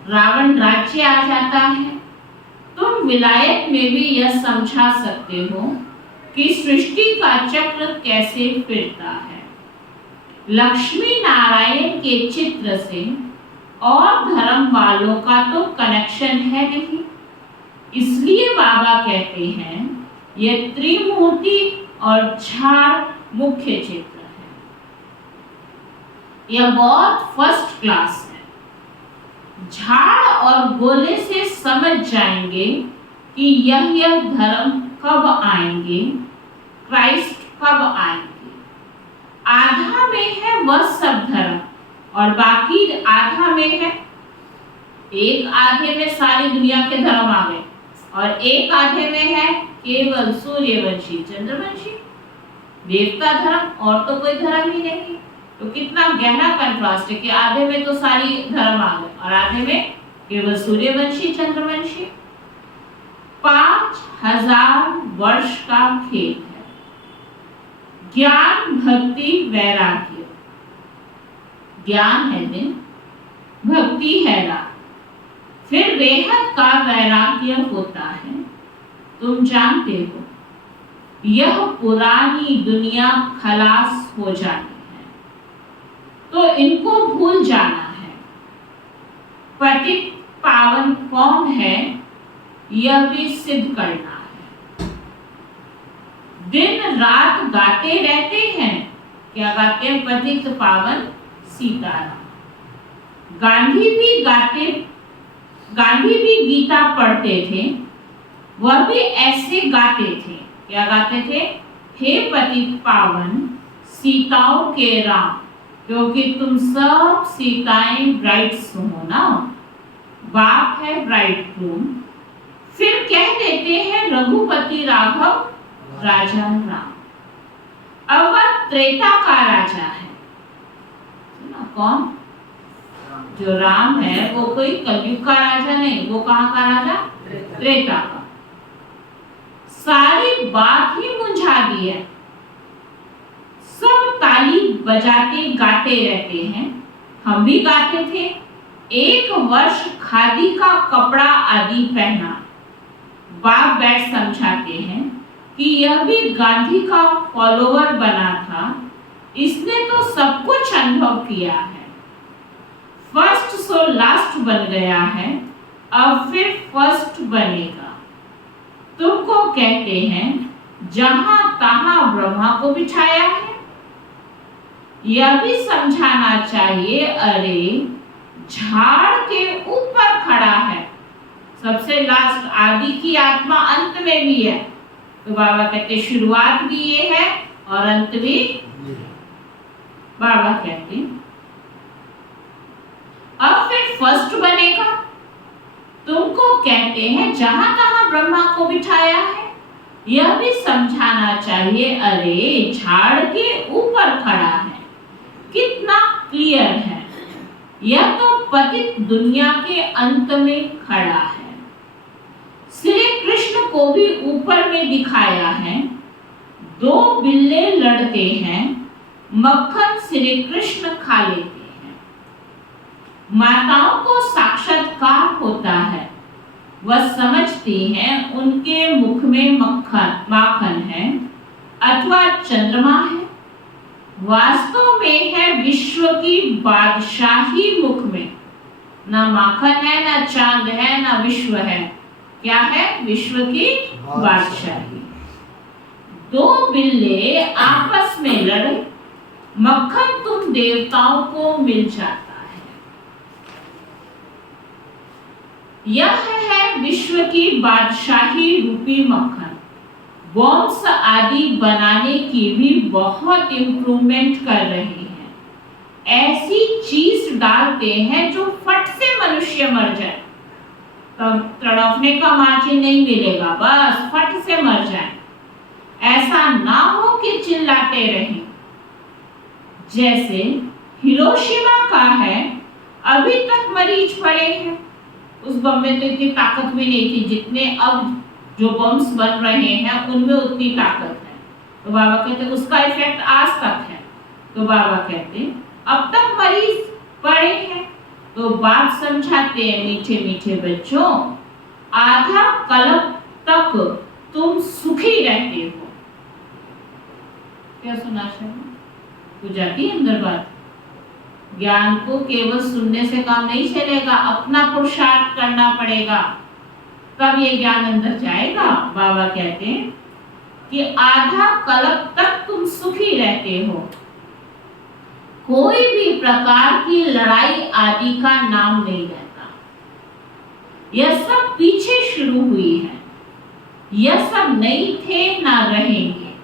रावण राज्य आ जाता है। तुम विलायत में भी यह समझा सकते हो कि सृष्टि का चक्र कैसे फिरता है। लक्ष्मी नारायण के चित्र से और धर्म वालों का तो कनेक्शन है नहीं, इसलिए बाबा कहते हैं यह त्रिमूर्ति और झाड़ मुख्य चित्र है। यह बहुत फर्स्ट क्लास है। झाड़ और गोले से समझ जाएंगे कि यह धर्म कब आएंगे, क्राइस्ट कब आएंगे। आधा में है वह सब धर्म और बाकी आधा में है, एक आधे में सारी दुनिया के धर्म आ गए और एक आधे में है केवल सूर्यवंशी चंद्रवंशी देवता धर्म, और तो कोई धर्म ही नहीं। तो कितना गहरा कंट्रास्ट है कि आधे में तो सारी धर्म आ गए और आधे में केवल सूर्यवंशी चंद्रवंशी। 5000 वर्ष का खेल है। ज्ञान भक्ति वैराग्य। ज्ञान है दिन, भक्ति है रात, फिर बेहद का वैराग्य होता है। तुम जानते हो यह पुरानी दुनिया खलास हो जाती है, तो इनको भूल जाना है। पतित पावन कौन है यह भी सिद्ध करना है। दिन रात गाते रहते हैं, क्या गाते हैं? पतित पावन सीताराम। गांधी भी गीता पढ़ते थे, वह भी ऐसे गाते थे। क्या गाते थे? हे पतित पावन सीताओं के राम, क्योंकि तुम सब सीताएं ब्राइड्स हो ना, बाप है ब्राइड ग्रूम। फिर कह देते हैं रघुपति राघव राजा राम। अब वह त्रेता का राजा है ना। कौन? जो राम है वो कोई कलयुग का राजा नहीं, वो कहाँ का राजा? त्रेता का। सारी बात ही मुंझा दी है। सब ताली बजाते गाते रहते हैं, हम भी गाते थे। एक वर्ष खादी का कपड़ा आदि पहना। बाप बैठ समझाते हैं कि यह भी गांधी का फॉलोवर बना था, इसने तो सब कुछ अनुभव किया है। फर्स्ट सो लास्ट बन गया है, अब फिर फर्स्ट बनेगा। तुमको कहते हैं जहां तहां ब्रह्मा को बिठाया है। यह भी समझाना चाहिए, अरे झाड़ के ऊपर खड़ा है, सबसे लास्ट आदि की आत्मा अंत में भी है। तो बाबा कहते शुरुआत भी ये है और अंत भी। बाबा कहते अब फिर फर्स्ट बनेगा। तुमको कहते हैं जहां तहां ब्रह्मा को बिठाया है। यह भी समझाना चाहिए, अरे झाड़ के ऊपर खड़ा है। कितना क्लियर है, यह तो पतित दुनिया के अंत में खड़ा है। श्री कृष्ण को भी ऊपर में दिखाया है। दो बिल्ले लड़ते हैं, मक्खन श्री कृष्ण खा लेते हैं। माताओं को साक्षात्कार होता है, वह समझती हैं उनके मुख में माखन है अथवा चंद्रमा है। वास्तव में है विश्व की बादशाही मुख में। ना माखन है, ना चांद है, ना विश्व है। क्या है? विश्व की बादशाही। दो बिल्ले आपस में लड़े, मक्खन तुम देवताओं को मिल जाता है। यह है विश्व की बादशाही रूपी मक्खन। बॉम्ब्स आदि बनाने की भी बहुत इम्प्रूवमेंट कर रहे हैं। ऐसी चीज डालते हैं जो फट से मनुष्य मर जाए, तब तड़पने का मार्जिन नहीं मिलेगा, बस फट से मर जाए। ऐसा ना हो कि चिल्लाते रहें। जैसे हिरोशिमा का है, अभी तक मरीज पड़े हैं। उस बम में तो इतनी ताकत भी नहीं थी जितने अब जो बम्स बन रहे हैं उनमें उतनी ताकत है। तो बाबा कहते उसका इफेक्ट आज तक है। तो बाबा कहते अब तक मरीज पड़े हैं। तो बाप समझाते हैं, मीठे मीठे बच्चों, आधा कल्प तक तुम सुखी रहते हो। क्या सुना तो जाती है अंदर बात। ज्ञान को केवल सुनने से काम नहीं चलेगा, अपना पुरुषार्थ करना पड़ेगा, तब ये ज्ञान अंदर जाएगा। बाबा कहते हैं कि आधा कल्प तक तुम सुखी रहते हो। कोई भी प्रकार की लड़ाई आदि का नाम नहीं रहता। यह सब पीछे शुरू हुई है, यह सब नहीं थे ना रहेंगे।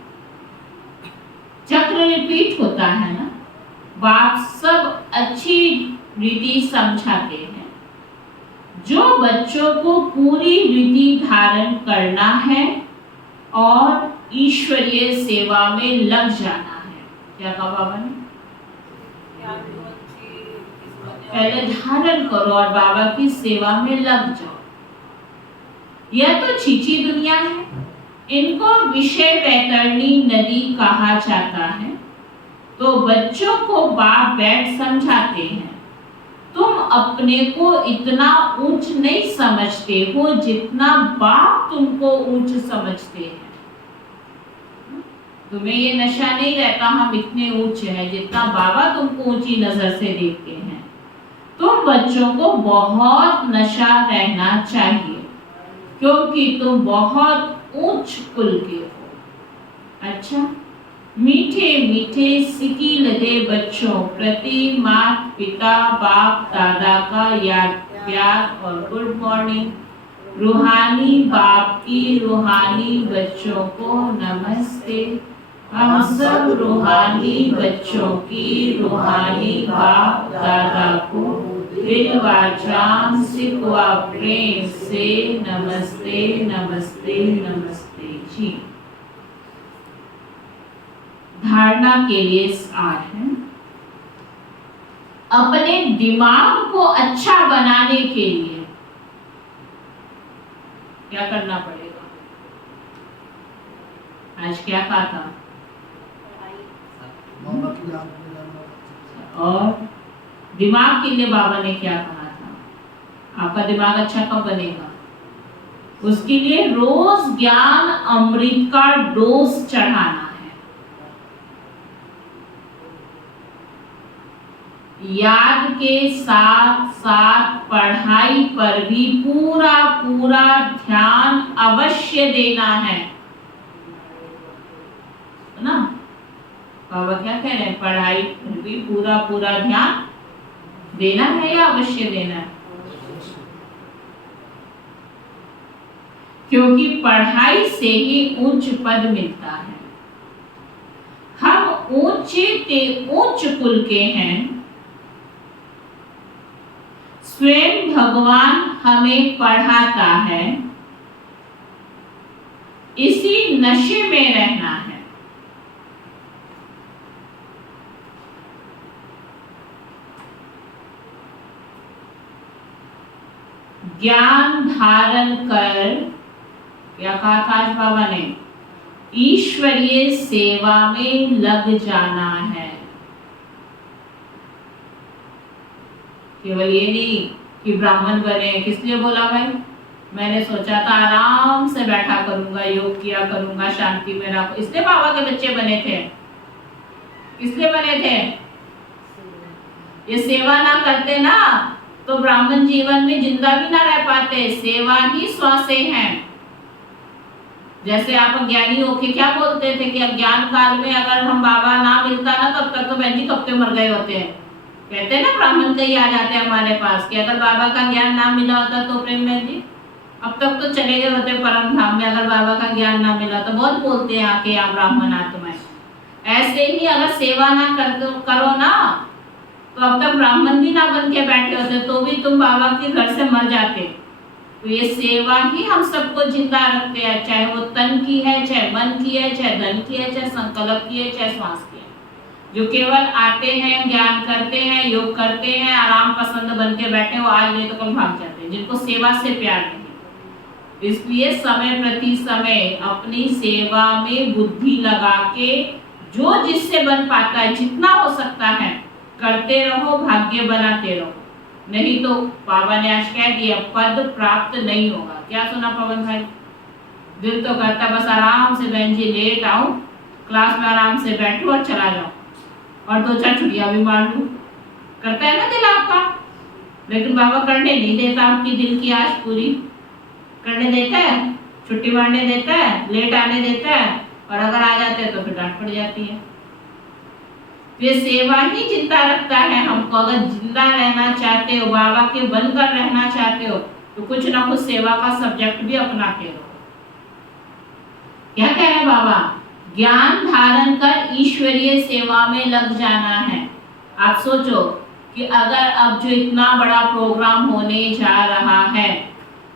चक्र रिपीट होता है ना। बाप सब अच्छी रीति समझाते हैं। जो बच्चों को पूरी रीति धारण करना है और ईश्वरीय सेवा में लग जाना है। क्या कहा बाबा ने? पहले धारण करो और बाबा की सेवा में लग जाओ। यह तो छीछी दुनिया है, इनको विषय वैतरणी नदी कहा जाता है। तो बच्चों को बाप बैठ समझाते हैं, तुम अपने को इतना ऊंच नहीं समझते हो जितना बाप तुमको ऊंच समझते हैं। तुम्हें ये नशा नहीं रहता हम इतने ऊंचे हैं, जितना बाबा तुमको ऊंची नजर से देखते हैं। तुम बच्चों को बहुत नशा रहना चाहिए, क्योंकि तुम बहुत ऊंच कुल के हो। अच्छा, मीठे मीठे सिकी लगे बच्चों प्रति माता पिता बाप दादा का याद प्यार और गुड मॉर्निंग। रूहानी बाप की रूहानी बच्चों को नमस्ते। हम सब रूहानी बच्चों की रूहानी बाप दादा को दिल वाचाम सिकवा प्रेम से नमस्ते नमस्ते नमस्ते जी। धारणा के लिए सार है, अपने दिमाग को अच्छा बनाने के लिए क्या करना पड़ेगा? आज क्या कहा था? और दिमाग के लिए बाबा ने क्या कहा था? आपका दिमाग अच्छा कब बनेगा? उसके लिए रोज ज्ञान अमृत का डोज चढ़ाना है। याद के साथ साथ पढ़ाई पर भी पूरा पूरा ध्यान अवश्य देना है ना? बाबा क्या कह रहे हैं? पढ़ाई पर भी पूरा पूरा ध्यान देना है या अवश्य देना है? क्योंकि पढ़ाई से ही उच्च पद मिलता है। हम उच्च कुल के हैं। स्वयं भगवान हमें पढ़ाता है। इसी नशे में रहना है। ज्ञान धारण कर, क्या कहा था आज बाबा ने? ईश्वरीय सेवा में लग जाना है। केवल ये नहीं कि ब्राह्मण बने। किस लिए बोला भाई? मैंने सोचा था आराम से बैठा करूंगा, योग किया करूंगा, शांति में रहा। इसलिए बाबा के बच्चे बने थे। इसलिए बने थे, ये सेवा ना करते ना तो ब्राह्मण जीवन में जिंदा भी ना रह पाते। सेवा ही श्वासें हैं। जैसे आप ज्ञानी होके क्या बोलते थे कि अज्ञान काल में अगर हम बाबा ना मिलता ना तब तक तो बहन जी कब के मर गए होते हैं। कहते हैं ना, ब्राह्मण कई आ जाते हैं हमारे पास कि अगर बाबा का ज्ञान ना मिला होता तो प्रेम बहन जी अब तक तो चले गए होते परम धाम में। अगर बाबा का ज्ञान ना मिला तो बहुत बोलते हैं आके यहाँ ब्राह्मण आत्माएं। ऐसे ही अगर सेवा ना करो ना तो अब तक ब्राह्मण भी ना बन के बैठे होते तो भी तुम बाबा के घर से मर जाते। तो ये सेवा ही हम सबको जिंदा रखते हैं, चाहे वो तन की है, चाहे मन की है, चाहे धन की है, चाहे संकल्प की है, चाहे श्वास की है। जो केवल आते हैं, ज्ञान करते हैं, योग करते हैं, आराम पसंद बन के बैठे, वो आज नहीं तो कल भाग जाते हैं, जिनको सेवा से प्यार नहीं। इसलिए समय प्रति समय अपनी सेवा में बुद्धि लगा के जो जिससे बन पाता है, जितना हो सकता है करते रहो, भाग्य बनाते रहो। नहीं तो बाबा ने आज कह दिया पद प्राप्त नहीं होगा। क्या सुना पवन भाई? दिल तो करता बस आराम से बहन जी लेट आऊं, क्लास में आराम से बैठूं और चला जाऊं और 2-4 छुट्टियां भी मार लूं। करता है ना दिल आपका, लेकिन बाबा करने नहीं देता आपकी दिल की आश पूरी। करने देता है, छुट्टी मारने देता है, लेट आने देता है, और अगर आ जाते हैं तो फिर डांट पड़ जाती है। ये सेवा ही जिंदा रखता है हमको। अगर जिंदा रहना चाहते हो, बाबा के बनकर रहना चाहते हो, तो कुछ ना कुछ सेवा का सब्जेक्ट भी अपनाते रहो। क्या कह रहे बाबा? ज्ञान धारण कर ईश्वरीय सेवा में लग जाना है। आप सोचो कि अगर अब जो इतना बड़ा प्रोग्राम होने जा रहा है,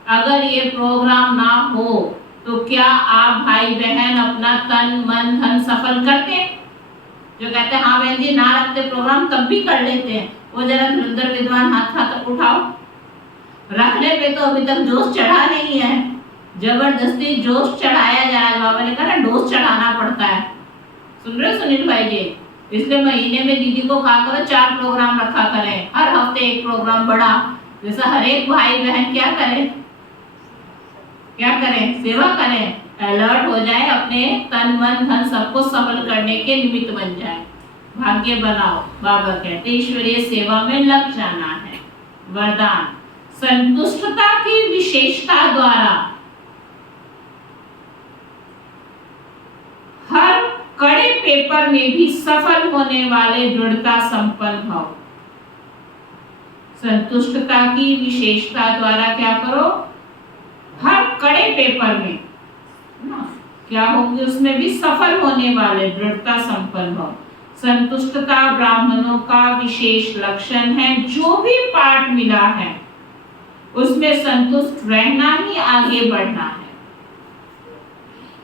अगर ये प्रोग्राम ना हो तो क्या आप भाई बहन अपना तन मन धन सफल करते? जो कहते हैं हाँ बहन जी ना रखते प्रोग्राम तब भी कर लेते हैं, वो जरा धुरंधर विद्वान हाथ उठाओ। रखने पे तो अभी तक जोश चढ़ा नहीं है, जबरदस्ती जोश चढ़ाया जा रहा है। बाबा ने कहा ना डोज चढ़ाना पड़ता है। सुन रहे हो सुनील भाई जी? इसलिए महीने में दीदी को कहा करो 4 प्रोग्राम रखा करें, हर हफ्ते एक प्रोग्राम बड़ा, जैसा हर एक भाई बहन क्या करें, सेवा करें, अलर्ट हो जाए, अपने तन मन धन सबको सफल करने के निमित्त बन जाए, भाग्य बनाओ। बाबा कहते ईश्वरीय सेवा में लग जाना है। वरदान संतुष्टता की विशेषता द्वारा हर कड़े पेपर में भी सफल होने वाले दृढ़ता संपन्न भाव। संतुष्टता की विशेषता द्वारा क्या करो? कड़े पेपर में ना क्या होंगे, उसमें भी सफल होने वाले, दृढ़ता संपन्न हो। संतुष्टता ब्राह्मणों का विशेष लक्षण है। जो भी पाठ मिला है उसमें संतुष्ट रहना ही आगे बढ़ना है।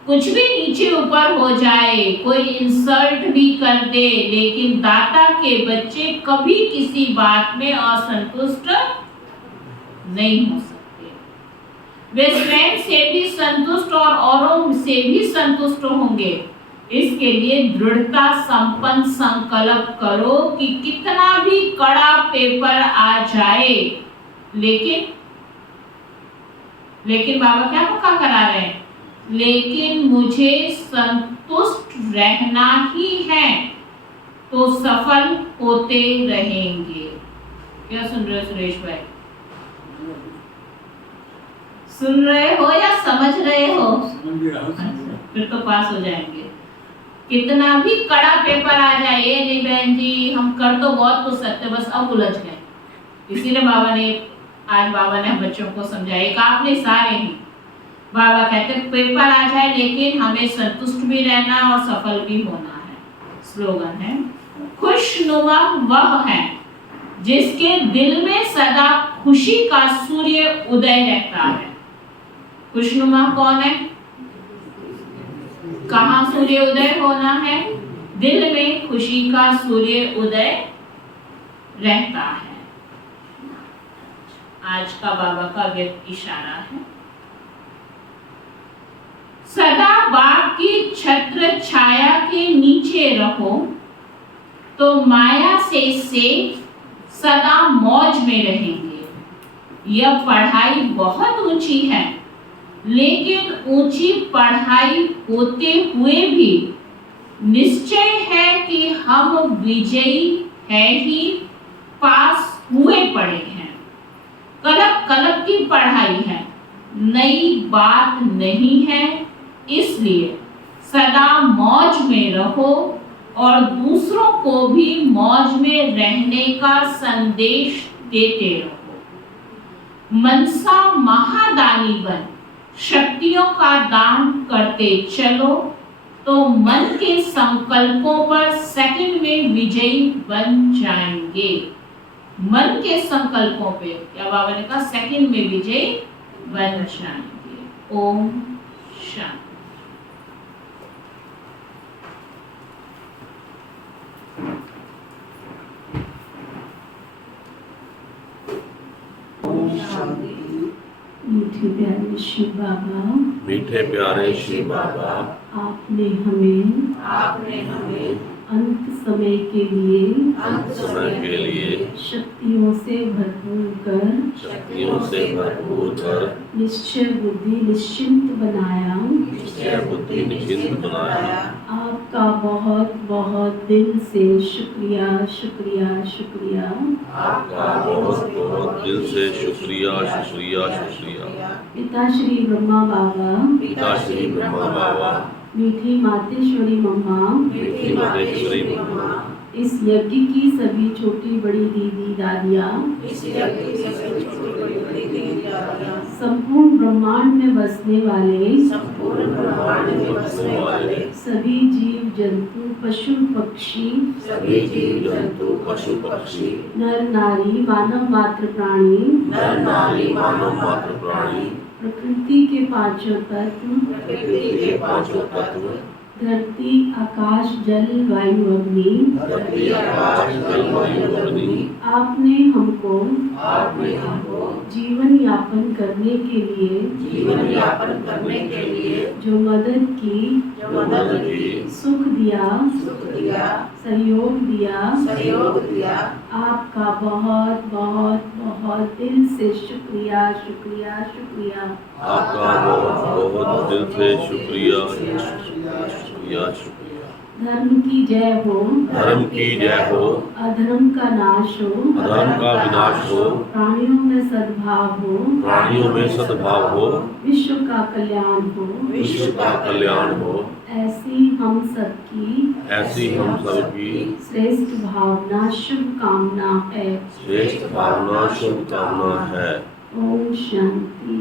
कुछ भी नीचे ऊपर हो जाए, कोई इंसल्ट भी कर दे, लेकिन दाता के बच्चे कभी किसी बात में असंतुष्ट नहीं हो सकते। वे स्वयं से भी संतुष्ट और औरों से भी संतुष्ट होंगे। इसके लिए दृढ़ता संपन्न संकल्प करो कि कितना भी कड़ा पेपर आ जाए, लेकिन बाबा क्या पक्का करा रहे हैं, लेकिन मुझे संतुष्ट रहना ही है, तो सफल होते रहेंगे। क्या सुन रहे हो सुरेश भाई? सुन रहे हो या समझ रहे हो? फिर तो पास हो जाएंगे। कितना भी कड़ा पेपर आ जाए, ये नहीं बहन जी हम कर तो बहुत कुछ सकते, बस अब उलझ गए। इसीलिए आज बाबा ने बच्चों को समझाया, एक आपने सारे हैं। बाबा कहते पेपर आ जाए लेकिन हमें संतुष्ट भी रहना और सफल भी होना है। स्लोगन है, खुशनुमा वह है जिसके दिल में सदा खुशी का सूर्य उदय रहता है। खुशनुमा कौन है? कहाँ सूर्य उदय होना है? दिल में खुशी का सूर्य उदय रहता है। आज का बाबा का व्यक्त इशारा है, सदा बाप की छत्र छाया के नीचे रहो तो माया से सदा मौज में रहेंगे। यह पढ़ाई बहुत ऊंची है, लेकिन ऊंची पढ़ाई होते हुए भी निश्चय है कि हम विजयी है ही, पास हुए पड़े हैं। कलप कलप की पढ़ाई है, नई बात नहीं है। इसलिए सदा मौज में रहो और दूसरों को भी मौज में रहने का संदेश देते रहो। मनसा महादानी बन शक्तियों का दान करते चलो तो मन के संकल्पों पर सेकंड में विजयी बन जाएंगे। मन के संकल्पों पे क्या बाबा ने कहा, सेकंड में विजयी बन जाएंगे। ओम शांति। मीठे प्यारे शिव बाबा, मीठे प्यारे शिव बाबा, आपने हमें अंत समय के लिए शक्तियों से भरपूर कर निश्चय बुद्धि निश्चिंत बनाया। आपका बहुत बहुत दिल से शुक्रिया शुक्रिया शुक्रिया। आपका बहुत बहुत दिल से शुक्रिया शुक्रिया शुक्रिया। पिता श्री ब्रह्मा बाबा, मीठी मातेश्वरी मम्मा, इस यज्ञ की सभी छोटी बड़ी दीदी दादियाँ, संपूर्ण ब्रह्मांड में बसने वाले सभी जीव जंतु पशु पक्षी, नर नारी मानव मात्र प्राणी, प्रकृति के पांचों तत्व, धरती आकाश जल वायु अग्नि, आपने हमको जीवन यापन करने के लिए जो मदद की, सुख दिया, सहयोग दिया, आपका बहुत बहुत बहुत दिल से शुक्रिया शुक्रिया शुक्रिया। आपका बहुत बहुत दिल से शुक्रिया शुक्रिया शुक्रिया। धर्म की जय हो, अधर्म का नाश हो, प्राणियों में सद्भाव हो, विश्व का कल्याण हो, ऐसी हम सबकी श्रेष्ठ भावना शुभ कामना है। ओम शांति।